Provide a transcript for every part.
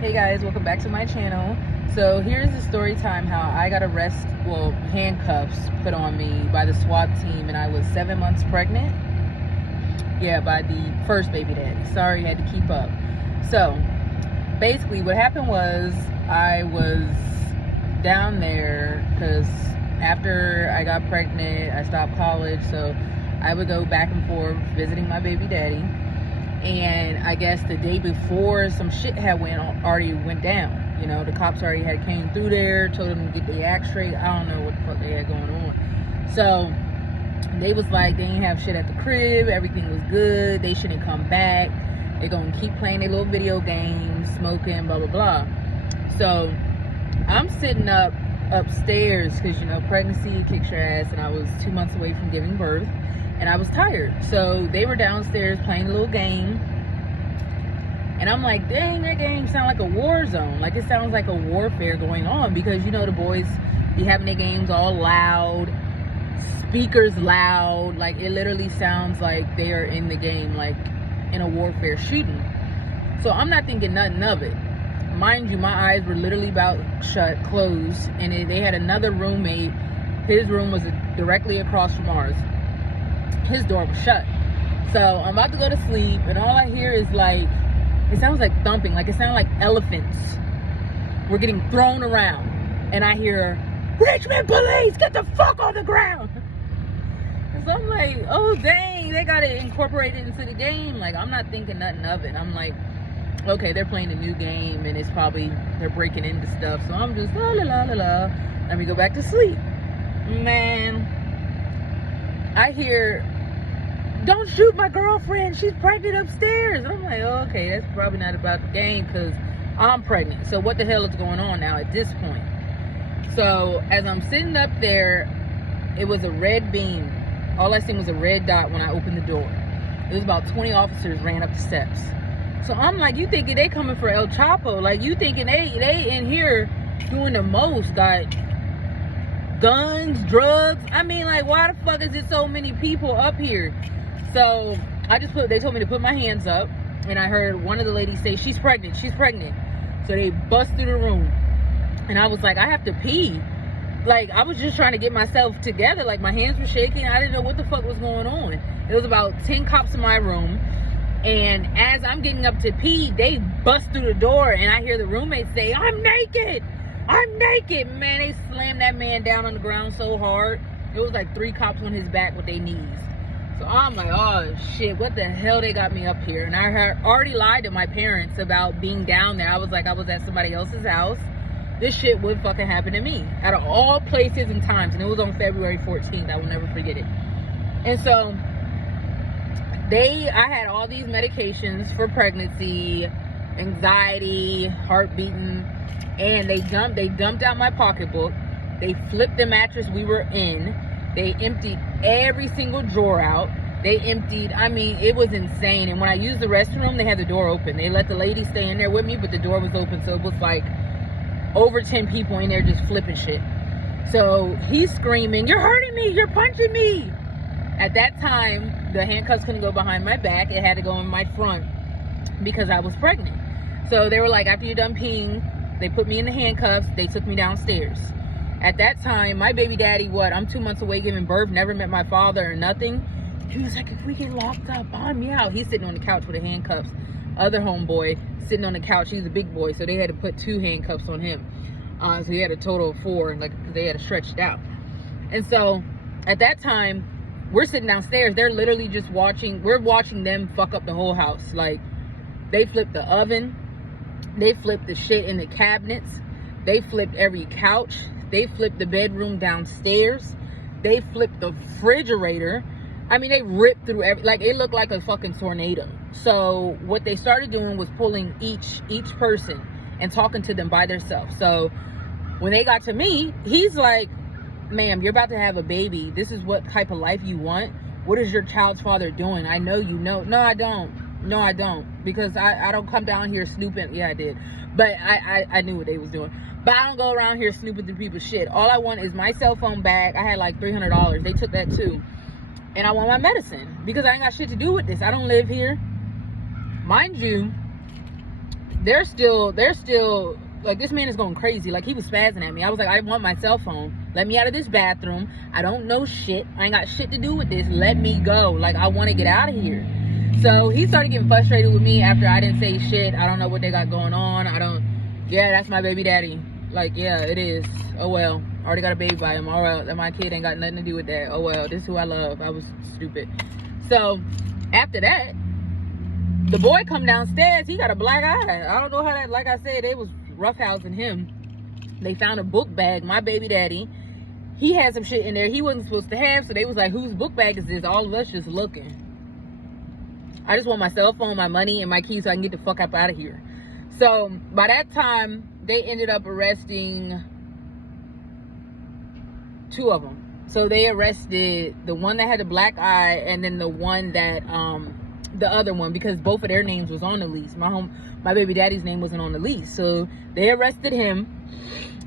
Hey guys, welcome back to my channel. So here's the story time how I got handcuffs put on me by the SWAT team, and I was 7 months pregnant. Yeah, by the first baby daddy. Sorry, had to keep up. So basically what happened was I was down there because after I got pregnant, I stopped college, so I would go back and forth visiting my baby daddy. And I guess the day before, some shit had already went down. You know, the cops already had came through there, told them to get their act straight. I don't know what the fuck they had going on. So they was like, they didn't have shit at the crib, everything was good, they shouldn't come back, they're gonna keep playing their little video games, smoking, blah blah blah. So I'm sitting upstairs because, you know, pregnancy kicks your ass, and I was 2 months away from giving birth, and I was tired. So they were downstairs playing a little game, and I'm like, dang, that game sounds like a war zone. Like, it sounds like a warfare going on, because, you know, the boys be having their games all loud, speakers loud. Like, it literally sounds like they are in the game, like in a warfare shooting. So I'm not thinking nothing of it. Mind you, my eyes were literally about closed, and they had another roommate. His room was directly across from ours. His door was shut. So I'm about to go to sleep, and all I hear is like, it sounds like thumping, like it sounds like elephants were getting thrown around. And I hear, Richmond police, get the fuck on the ground. So I'm like, oh dang, they got it incorporated into the game. Like, I'm not thinking nothing of it. I'm like, okay, they're playing a new game, and it's probably, they're breaking into stuff. So I'm just la la la la la. Let me go back to sleep. Man, I hear, don't shoot my girlfriend, she's pregnant upstairs. And I'm like, oh, okay, that's probably not about the game, because I'm pregnant. So what the hell is going on now at this point? So as I'm sitting up there, it was a red beam. All I seen was a red dot when I opened the door. It was about 20 officers ran up the steps. So I'm like, you thinking they coming for El Chapo? Like, you thinking they in here doing the most, got guns, drugs? I mean, like, why the fuck is it so many people up here? So they told me to put my hands up, and I heard one of the ladies say, she's pregnant, she's pregnant. So they bust through the room, and I was like, I have to pee. Like, I was just trying to get myself together. Like, my hands were shaking. I didn't know what the fuck was going on. It was about 10 cops in my room, and as I'm getting up to pee, they bust through the door, and I hear the roommate say, I'm naked, I'm naked. Man, they slammed that man down on the ground so hard. It was like 3 cops on his back with their knees. So I'm like, oh shit, what the hell they got me up here? And I had already lied to my parents about being down there. I was like, I was at somebody else's house. This shit would fucking happen to me. Out of all places and times. And it was on February 14th. I will never forget it. And so I had all these medications for pregnancy, anxiety, heart beating, and they dumped out my pocketbook. They flipped the mattress we were in. They emptied every single drawer out. They emptied, I mean, it was insane. And when I used the restroom, they had the door open. They let the lady stay in there with me, but the door was open. So it was like over 10 people in there just flipping shit. So he's screaming, you're hurting me, you're punching me. At that time, the handcuffs couldn't go behind my back. It had to go in my front because I was pregnant. So they were like, after you're done peeing, they put me in the handcuffs. They took me downstairs. At that time, my baby daddy, I'm 2 months away giving birth, never met my father or nothing. He was like, if we get locked up, I'm out. He's sitting on the couch with the handcuffs. Other homeboy sitting on the couch, he's a big boy, so they had to put 2 handcuffs on him. So he had a total of 4, like, they had to stretch it out. And so at that time, we're sitting downstairs. They're literally just we're watching them fuck up the whole house. Like, they flipped the oven. They flipped the shit in the cabinets. They flipped every couch. They flipped the bedroom downstairs. They flipped the refrigerator. I mean, they ripped through like, it looked like a fucking tornado. So what they started doing was pulling each person and talking to them by themselves. So when they got to me, he's like, ma'am, you're about to have a baby. This is what type of life you want. What is your child's father doing? I know you know. No, I don't. No, I don't. Because I don't come down here snooping. Yeah, I did. But I knew what they was doing. But I don't go around here snooping through people's shit. All I want is my cell phone back. I had like $300. They took that too. And I want my medicine. Because I ain't got shit to do with this. I don't live here. Mind you, they're still like, this man is going crazy. Like, he was spazzing at me. I was like, I want my cell phone. Let me out of this bathroom. I don't know shit. I ain't got shit to do with this. Let me go. Like, I want to get out of here. So he started getting frustrated with me after I didn't say shit. I don't know what they got going on. Yeah, that's my baby daddy. Like, yeah, it is. Oh well, already got a baby by him. All right, my kid ain't got nothing to do with that. Oh well, this is who I love. I was stupid. So after that, the boy come downstairs. He got a black eye. I don't know how that, like I said, they was roughhousing him. They found a book bag. My baby daddy, he had some shit in there he wasn't supposed to have. So they was like, whose book bag is this? All of us just looking. I just want my cell phone, my money, and my keys so I can get the fuck up out of here. So by that time, they ended up arresting 2 of them. So they arrested the one that had the black eye, and then the one that the other one, because both of their names was on the lease. My baby daddy's name wasn't on the lease. So they arrested him.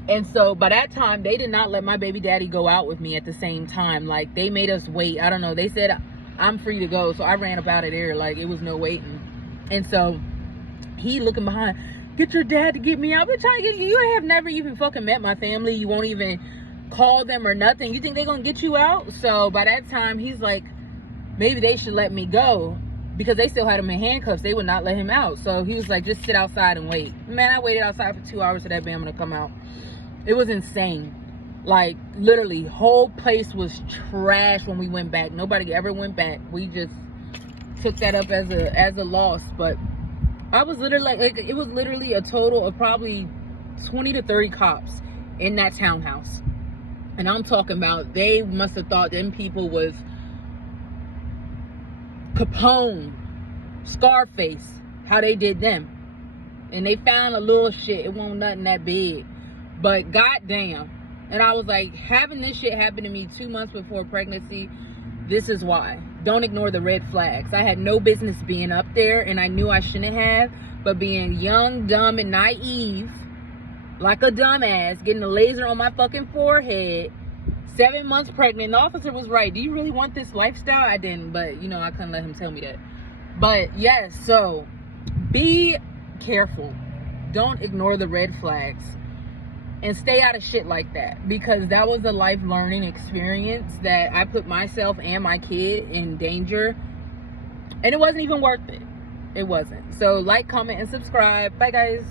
And so by that time, they did not let my baby daddy go out with me at the same time. Like, they made us wait. I don't know. They said I'm free to go. So I ran up out of there. Like, it was no waiting. And so he looking behind, get your dad to get me out. I've been trying to get you. You have never even fucking met my family. You won't even call them or nothing. You think they're gonna get you out? So by that time, he's like, maybe they should let me go, because they still had him in handcuffs. They would not let him out. So he was like, just sit outside and wait. Man, I waited outside for 2 hours for that bama to come out. It was insane. Like, literally, whole place was trash when we went back. Nobody ever went back. We just took that up as a loss. But I was literally like, it was literally a total of probably 20 to 30 cops in that townhouse. And I'm talking about, they must have thought them people was Capone, Scarface, how they did them. And they found a little shit. It wasn't nothing that big. But goddamn. And I was like, having this shit happen to me 2 months before pregnancy, this is why. Don't ignore the red flags. I had no business being up there, and I knew I shouldn't have. But being young, dumb, and naive, like a dumbass, getting a laser on my fucking forehead, 7 months pregnant. The officer was right. Do you really want this lifestyle? I didn't, but you know, I couldn't let him tell me that. But yes, so be careful. Don't ignore the red flags, and stay out of shit like that, because that was a life learning experience that I put myself and my kid in danger, and it wasn't even worth it. It wasn't. So like, comment, and subscribe. Bye guys.